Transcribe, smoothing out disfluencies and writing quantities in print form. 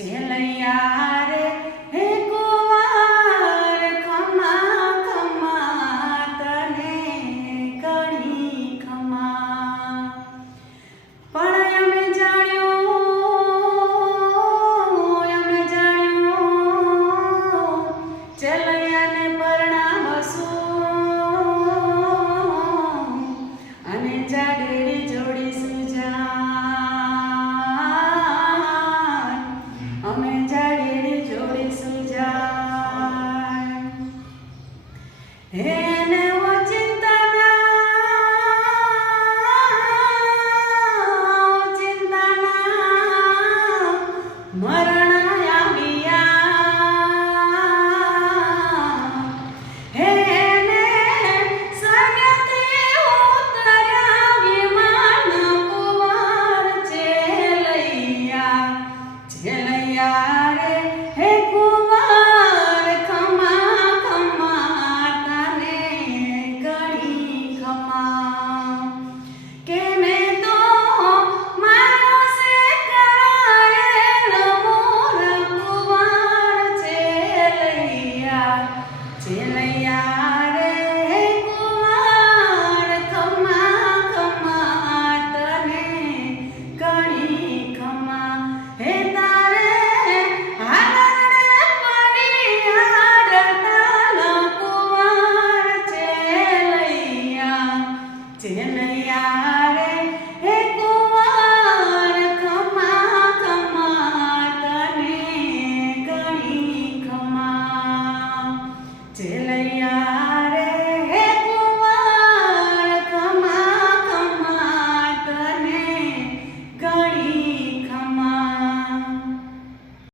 ચેલૈયા રે હે કુંવર ખમા ખમા તને ઘણી ખમા પણ અમે જાણ્યું ચેલૈયાને પરણાવશું અને જાડેરી જોડીશું જાન અમે જાડેરી જોડીશું જાન એને મરણ આવ્યા હેને સગતે ઉતર્યા વિમાન કુંવર ચેલૈયા ચેલૈયા